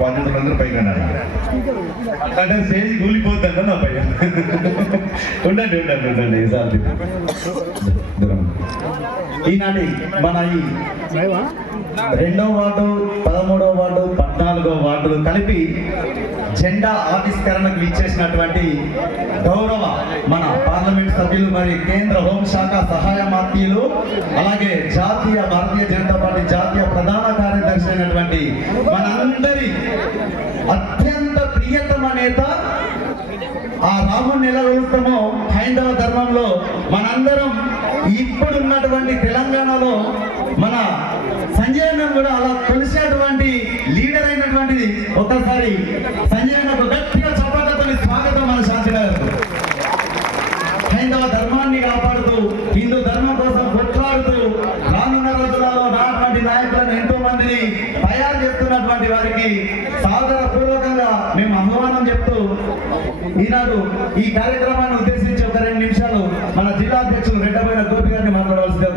బాధ్యతలు అందరూ పైకి అంటే స్టేజ్ కూలిపోతుందా నా పైన? ఉండండి ఉండండి ఉండండి ఈసారి ఈనాటి మన ఈ రెండో వార్డు పదమూడో వార్డు పద్నాలుగో వార్డులు కలిపి జెండా ఆవిష్కరణకు ఇచ్చేసినటువంటి గౌరవ మన పార్లమెంట్ సభ్యులు మరి కేంద్ర హోంశాఖ సహాయ మంత్రులు అలాగే జాతీయ భారతీయ జనతా పార్టీ జాతీయ ప్రధాన అయినటువంటి మనందరి అత్యంత ప్రియతమ నేత ఆ రాముని ఎలా హైందవ ధర్మంలో మనందరం ఇప్పుడున్నటువంటి తెలంగాణలో మన సంజయ్ అన్న కూడా అలా తెలిసినటువంటి లీడర్ అయినటువంటిది ఒకసారి సంజయ్ అన్నకు గట్టిగా చపాతతో స్వాగతం మన శాంతి గారు హైందవ ధర్మాన్ని కాపాడుతూ హిందూ ధర్మం కోసం కొట్లాడుతూ రానున్న రోజులలో నాటువంటి నాయకులను చేస్తున్నటువంటి వారికి సాదర పూర్వకంగా మేము ఆహ్వానం చెప్తూ ఈనాడు ఈ కార్యక్రమాన్ని ఉద్దేశించి ఒక రెండు నిమిషాలు మన జిల్లా అధ్యక్షులు రెడ్డబోయిన గోపి గారిని మాట్లాడవలసిందిగా